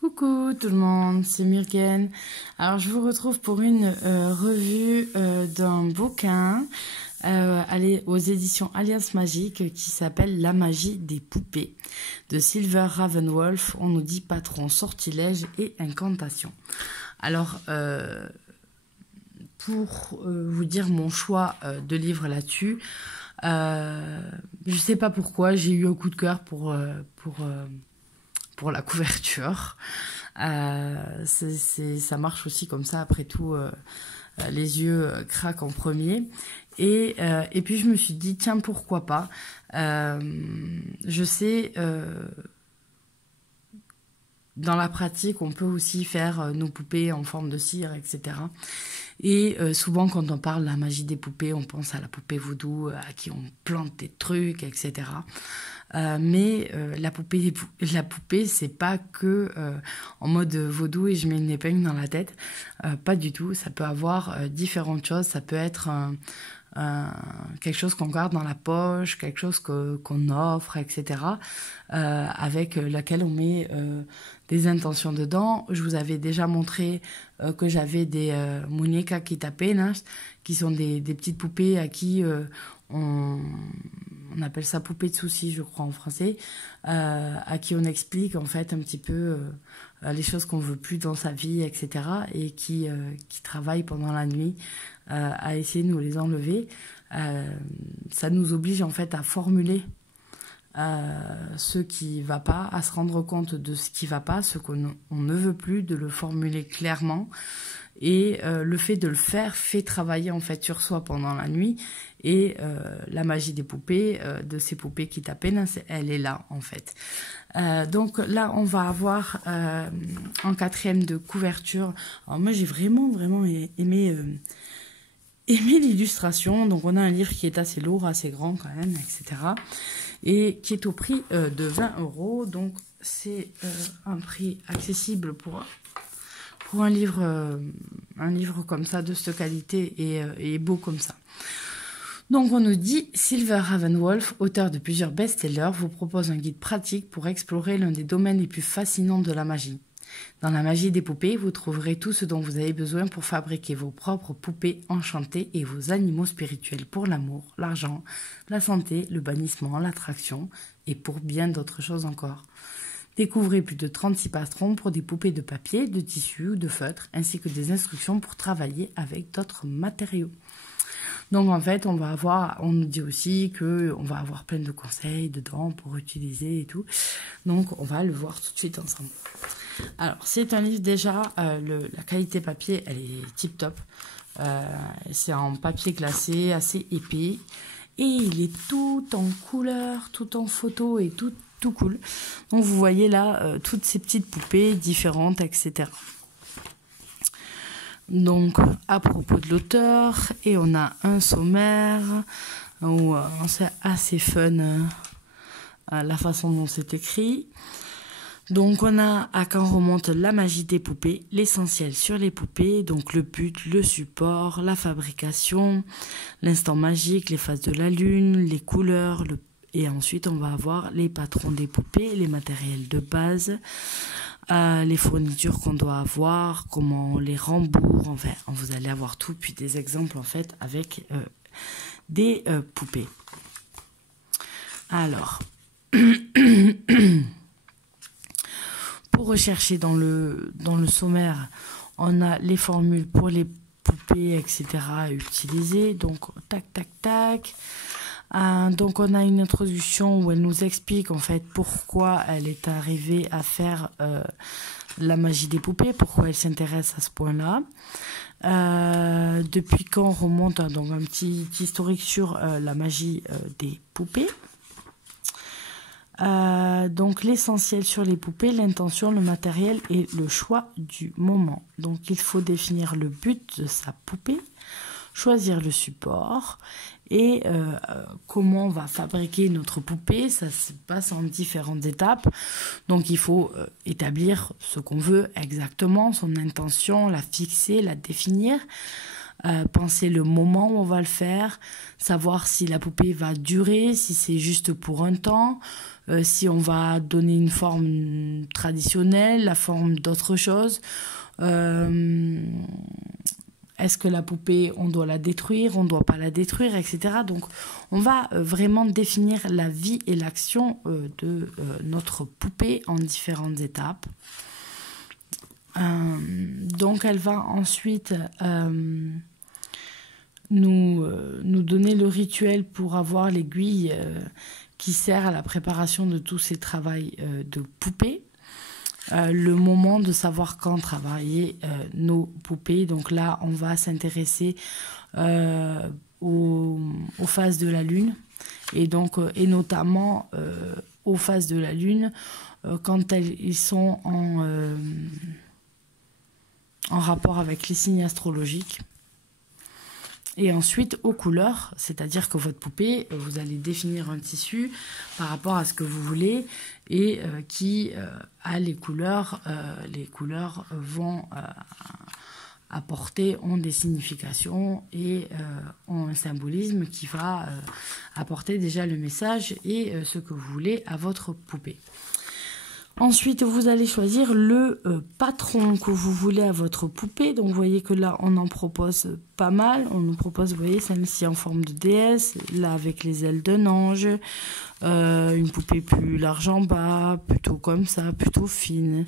Coucou tout le monde, c'est Murgen. Alors je vous retrouve pour une revue d'un bouquin aux éditions Alliance Magique qui s'appelle La magie des poupées de Silver Ravenwolf. On nous dit patron, sortilège et incantation. Alors pour vous dire mon choix de livre là-dessus, je sais pas pourquoi j'ai eu un coup de cœur pour la couverture. Ça marche aussi comme ça, après tout, les yeux craquent en premier. Et puis je me suis dit, tiens, pourquoi pas. Je sais, dans la pratique, on peut aussi faire nos poupées en forme de cire, etc. Et souvent, quand on parle de la magie des poupées, on pense à la poupée vaudou, à qui on plante des trucs, etc. Mais la poupée, c'est pas que en mode vaudou et je mets une épingle dans la tête. Pas du tout. Ça peut avoir différentes choses. Ça peut être quelque chose qu'on garde dans la poche, quelque chose qu'on offre, etc. Avec laquelle on met des intentions dedans. Je vous avais déjà montré que j'avais des muñecas quitapenas, qui sont des petites poupées à qui on appelle ça poupée de soucis, je crois, en français, à qui on explique en fait un petit peu les choses qu'on veut plus dans sa vie, etc. et qui travaillent pendant la nuit à essayer de nous les enlever. Ça nous oblige en fait à formuler ce qui va pas, à se rendre compte de ce qui va pas, ce qu'on ne veut plus, de le formuler clairement. Et le fait de le faire fait travailler en fait sur soi pendant la nuit. Et la magie des poupées, de ces poupées qui t'appellent, elle est là en fait. Donc là, on va avoir en quatrième de couverture. Alors moi, j'ai vraiment aimé l'illustration. Donc on a un livre qui est assez lourd, assez grand quand même, etc. Et qui est au prix de 20 €. Donc c'est un prix accessible pour un livre comme ça, de cette qualité et beau comme ça. Donc on nous dit, Silver Ravenwolf, auteur de plusieurs best-sellers, vous propose un guide pratique pour explorer l'un des domaines les plus fascinants de la magie. Dans la magie des poupées, vous trouverez tout ce dont vous avez besoin pour fabriquer vos propres poupées enchantées et vos animaux spirituels pour l'amour, l'argent, la santé, le bannissement, l'attraction et pour bien d'autres choses encore. Découvrez plus de 36 patrons pour des poupées de papier, de tissu ou de feutre, ainsi que des instructions pour travailler avec d'autres matériaux. Donc en fait, on nous dit aussi qu'on va avoir plein de conseils dedans pour utiliser et tout. Donc on va le voir tout de suite ensemble. Alors c'est un livre déjà, la qualité papier, elle est tip top. C'est en papier glacé, assez épais. Et il est tout en couleur, tout en photo et tout cool. Donc vous voyez là toutes ces petites poupées différentes, etc. Donc à propos de l'auteur, et on a un sommaire où c'est assez fun la façon dont c'est écrit. Donc on a à quand remonte la magie des poupées, l'essentiel sur les poupées, donc le but, le support, la fabrication, l'instant magique, les phases de la lune, les couleurs, et ensuite on va avoir les patrons des poupées, les matériels de base, les fournitures qu'on doit avoir, comment on les rembourse, enfin vous allez avoir tout, puis des exemples en fait avec des poupées. Alors pour rechercher dans le sommaire, on a les formules pour les poupées, etc. à utiliser. Donc, tac. Donc, on a une introduction où elle nous explique en fait pourquoi elle est arrivée à faire la magie des poupées, pourquoi elle s'intéresse à ce point-là. Depuis quand on remonte, donc un petit historique sur la magie des poupées. Donc l'essentiel sur les poupées, l'intention, le matériel et le choix du moment. Donc il faut définir le but de sa poupée, choisir le support et comment on va fabriquer notre poupée. Ça se passe en différentes étapes. Donc il faut établir ce qu'on veut exactement, son intention, la fixer, la définir. penser le moment où on va le faire, savoir si la poupée va durer, si c'est juste pour un temps, si on va donner une forme traditionnelle, la forme d'autre chose. Est-ce que la poupée, on doit la détruire, on ne doit pas la détruire, etc. Donc, on va vraiment définir la vie et l'action de notre poupée en différentes étapes. Donc, elle va ensuite nous donner le rituel pour avoir l'aiguille qui sert à la préparation de tous ces travaux de poupée. Le moment de savoir quand travailler nos poupées. Donc là, on va s'intéresser aux phases de la lune et notamment aux phases de la lune quand ils sont en rapport avec les signes astrologiques. Et ensuite, aux couleurs, c'est-à-dire que votre poupée, vous allez définir un tissu par rapport à ce que vous voulez et qui a les couleurs vont ont des significations et ont un symbolisme qui va apporter déjà le message et ce que vous voulez à votre poupée. Ensuite, vous allez choisir le patron que vous voulez à votre poupée. Donc, vous voyez que là, on en propose pas mal. On nous propose, vous voyez, celle-ci en forme de déesse, là avec les ailes d'un ange, une poupée plus large en bas, plutôt comme ça, plutôt fine.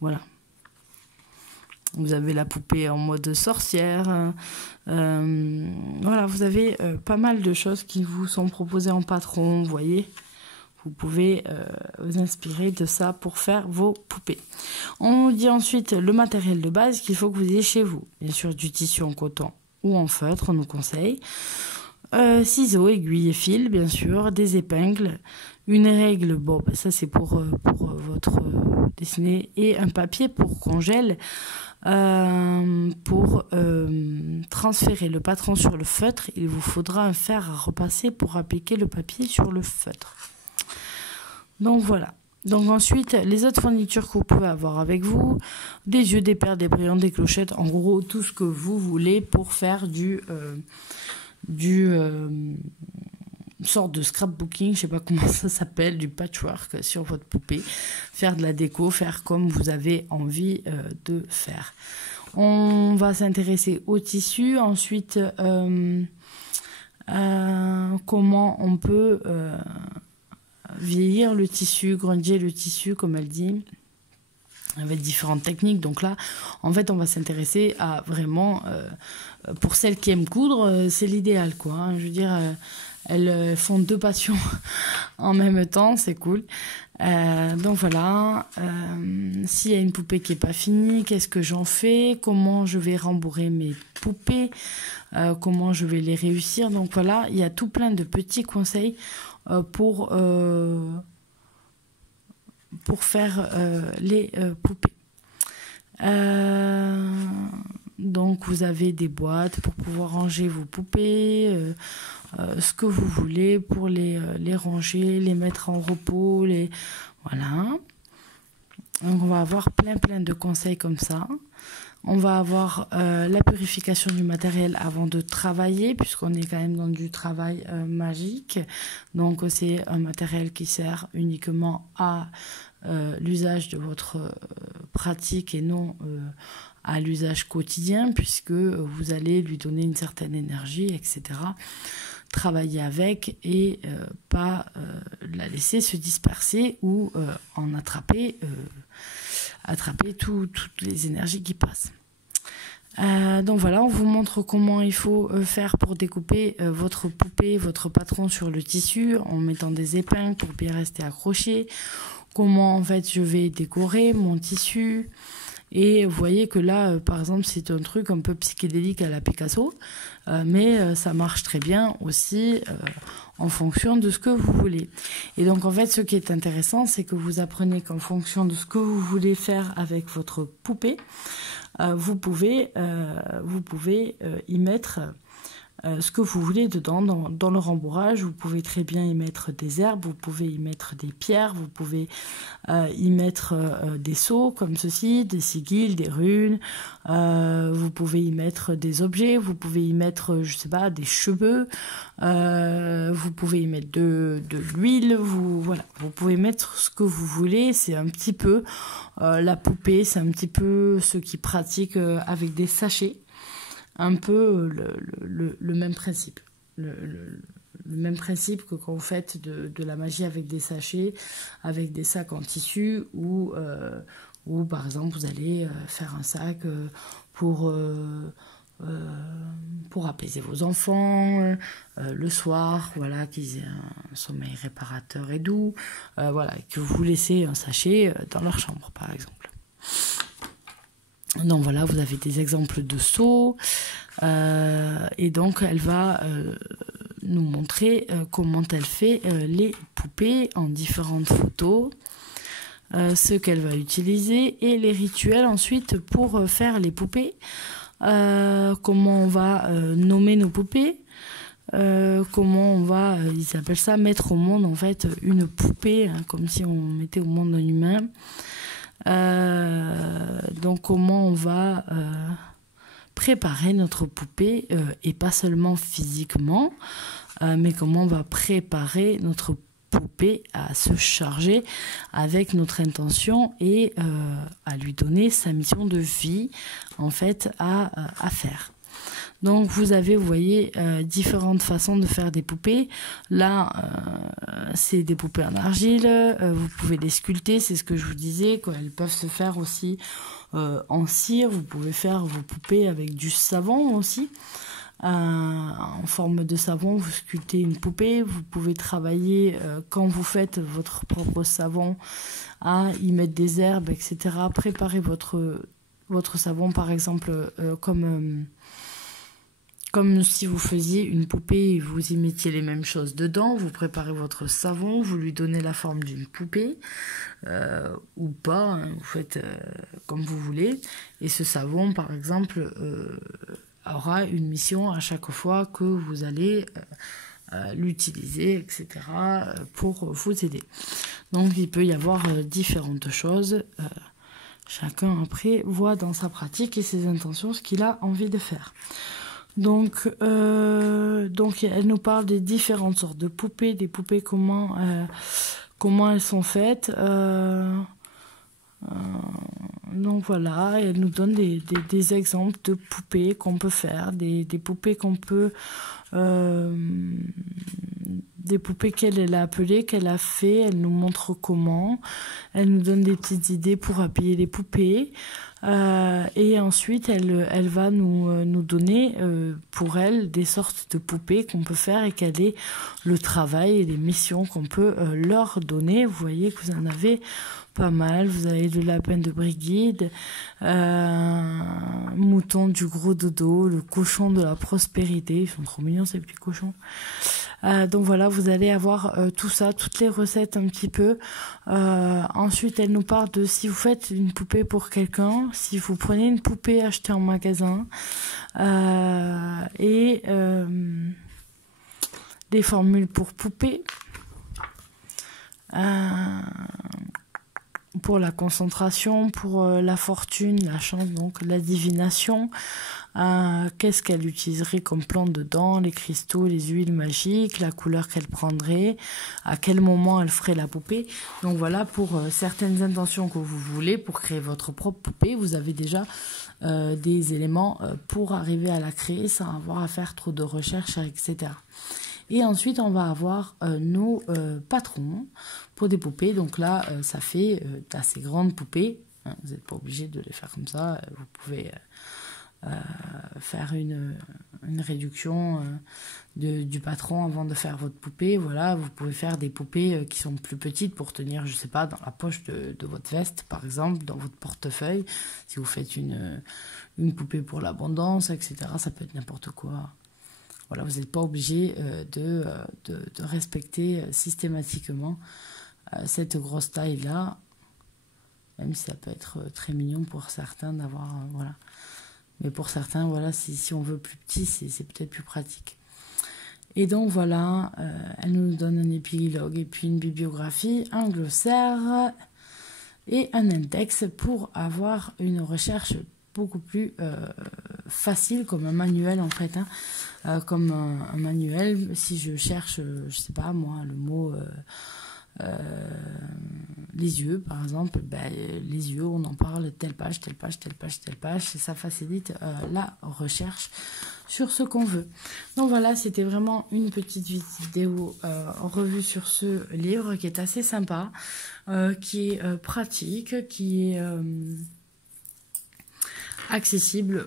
Voilà. Vous avez la poupée en mode sorcière. Voilà, vous avez pas mal de choses qui vous sont proposées en patron, vous voyez. Vous pouvez vous inspirer de ça pour faire vos poupées. On dit ensuite le matériel de base qu'il faut que vous ayez chez vous. Bien sûr, du tissu en coton ou en feutre, on nous conseille. Ciseaux, aiguilles et fils, bien sûr. Des épingles. Une règle, bon, ça c'est pour votre dessinée. Et un papier pour congèle. Pour transférer le patron sur le feutre, il vous faudra un fer à repasser pour appliquer le papier sur le feutre. Donc voilà. Donc ensuite, les autres fournitures que vous pouvez avoir avec vous, des yeux, des perles, des brillants, des clochettes, en gros tout ce que vous voulez pour faire sorte de scrapbooking, je sais pas comment ça s'appelle, du patchwork sur votre poupée, faire de la déco, faire comme vous avez envie de faire. On va s'intéresser au tissu, ensuite comment on peut vieillir le tissu, grandir le tissu, comme elle dit, avec différentes techniques. Donc là, en fait, on va s'intéresser à vraiment, pour celles qui aiment coudre, c'est l'idéal, quoi. Hein. Je veux dire, elles font deux passions en même temps, c'est cool. Donc voilà, s'il y a une poupée qui n'est pas finie, qu'est-ce que j'en fais? Comment je vais rembourrer mes poupées? Comment je vais les réussir? Donc voilà, il y a tout plein de petits conseils pour faire les poupées. Donc vous avez des boîtes pour pouvoir ranger vos poupées, ce que vous voulez pour les ranger, les mettre en repos, voilà. Donc on va avoir plein de conseils comme ça. On va avoir la purification du matériel avant de travailler, puisqu'on est quand même dans du travail magique. Donc c'est un matériel qui sert uniquement à l'usage de votre pratique et non à l'usage quotidien, puisque vous allez lui donner une certaine énergie, etc. Travailler avec et pas la laisser se disperser ou en attraper toutes les énergies qui passent. Donc voilà, on vous montre comment il faut faire pour découper votre poupée, votre patron sur le tissu en mettant des épingles pour bien rester accroché. Comment en fait je vais décorer mon tissu. Et vous voyez que là, par exemple, c'est un truc un peu psychédélique à la Picasso, mais ça marche très bien aussi en fonction de ce que vous voulez. Et donc, en fait, ce qui est intéressant, c'est que vous apprenez qu'en fonction de ce que vous voulez faire avec votre poupée, vous pouvez y mettre ce que vous voulez dedans, dans le rembourrage. Vous pouvez très bien y mettre des herbes, vous pouvez y mettre des pierres, vous pouvez y mettre des sceaux comme ceci, des sigils, des runes, vous pouvez y mettre des objets, vous pouvez y mettre, je sais pas, des cheveux, vous pouvez y mettre de l'huile, voilà, vous pouvez mettre ce que vous voulez. C'est un petit peu la poupée, c'est un petit peu ceux qui pratiquent avec des sachets. Un peu le même principe. Le même principe que quand vous faites de la magie avec des sachets, avec des sacs en tissu, ou par exemple vous allez faire un sac pour apaiser vos enfants le soir, voilà, qu'ils aient un sommeil réparateur et doux, voilà, que vous laissez un sachet dans leur chambre par exemple. Donc voilà, vous avez des exemples de seaux, et donc elle va nous montrer comment elle fait les poupées en différentes photos, ce qu'elle va utiliser et les rituels ensuite pour faire les poupées, comment on va nommer nos poupées, comment on va, ils appellent ça mettre au monde en fait une poupée, hein, comme si on mettait au monde un humain. Donc comment on va préparer notre poupée, et pas seulement physiquement, mais comment on va préparer notre poupée à se charger avec notre intention et à lui donner sa mission de vie en fait à faire. Donc vous voyez, différentes façons de faire des poupées. Là, c'est des poupées en argile. Vous pouvez les sculpter, c'est ce que je vous disais. Elles peuvent se faire aussi en cire. Vous pouvez faire vos poupées avec du savon aussi. En forme de savon, vous sculptez une poupée. Vous pouvez travailler, quand vous faites votre propre savon, à y mettre des herbes, etc. Préparez votre savon, par exemple, comme si vous faisiez une poupée et vous y mettiez les mêmes choses dedans. Vous préparez votre savon, vous lui donnez la forme d'une poupée, ou pas, hein, vous faites comme vous voulez. Et ce savon, par exemple, aura une mission à chaque fois que vous allez l'utiliser, etc., pour vous aider. Donc il peut y avoir différentes choses. Chacun après voit dans sa pratique et ses intentions ce qu'il a envie de faire. Donc elle nous parle des différentes sortes de poupées, des poupées comment elles sont faites. Donc voilà, elle nous donne des exemples de poupées qu'on peut faire, des poupées qu'on peut, des poupées qu'elle a appelées, qu'elle a fait. Elle nous montre comment. Elle nous donne des petites idées pour habiller les poupées. Et ensuite, elle va nous donner, pour elle, des sortes de poupées qu'on peut faire et quel est le travail et les missions qu'on peut leur donner. Vous voyez que vous en avez pas mal. Vous avez le lapin de Brigide, mouton du gros dodo, le cochon de la prospérité. Ils sont trop mignons ces petits cochons. Donc voilà, vous allez avoir tout ça, toutes les recettes un petit peu. Ensuite, elle nous parle de si vous faites une poupée pour quelqu'un, si vous prenez une poupée achetée en magasin, et des formules pour poupées. Pour la concentration, pour la fortune, la chance, donc la divination. Qu'est-ce qu'elle utiliserait comme plante dedans, les cristaux, les huiles magiques, la couleur qu'elle prendrait, à quel moment elle ferait la poupée. Donc voilà, pour certaines intentions que vous voulez, pour créer votre propre poupée, vous avez déjà des éléments pour arriver à la créer sans avoir à faire trop de recherches, etc. Et ensuite, on va avoir nos patrons pour des poupées. Donc là, ça fait d'assez grandes poupées. Hein, vous n'êtes pas obligé de les faire comme ça. Vous pouvez faire une réduction du patron avant de faire votre poupée. Voilà, vous pouvez faire des poupées qui sont plus petites pour tenir, je sais pas, dans la poche de votre veste, par exemple, dans votre portefeuille. Si vous faites une poupée pour l'abondance, etc., ça peut être n'importe quoi. Voilà, vous n'êtes pas obligé de respecter systématiquement cette grosse taille-là, même si ça peut être très mignon pour certains d'avoir voilà, Mais pour certains, voilà, si on veut plus petit, c'est peut-être plus pratique. Et donc voilà, elle nous donne un épilogue et puis une bibliographie, un glossaire et un index pour avoir une recherche beaucoup plus facile, comme un manuel en fait. Comme un manuel, si je cherche, je sais pas moi, le mot les yeux par exemple, ben, les yeux, on en parle telle page, telle page, telle page, telle page, et ça facilite la recherche sur ce qu'on veut. Donc voilà, c'était vraiment une petite vidéo en revue sur ce livre qui est assez sympa, qui est pratique, qui est accessible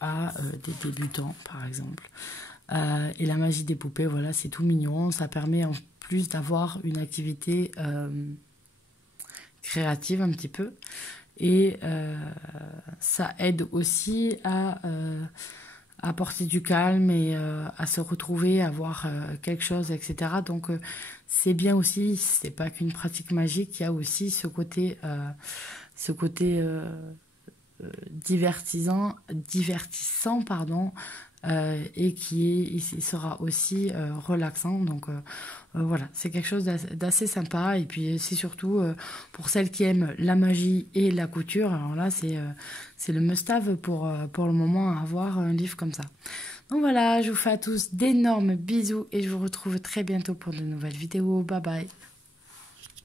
à des débutants par exemple. Et la magie des poupées, voilà, c'est tout mignon, ça permet en plus d'avoir une activité créative un petit peu, et ça aide aussi à apporter du calme et à se retrouver, à voir quelque chose, etc. Donc c'est bien aussi, c'est pas qu'une pratique magique, il y a aussi ce côté divertissant pardon, et il sera aussi relaxant. Donc voilà, c'est quelque chose d'assez sympa. Et puis c'est surtout pour celles qui aiment la magie et la couture, alors là c'est le must-have pour le moment, avoir un livre comme ça. Donc voilà, je vous fais à tous d'énormes bisous et je vous retrouve très bientôt pour de nouvelles vidéos. Bye bye.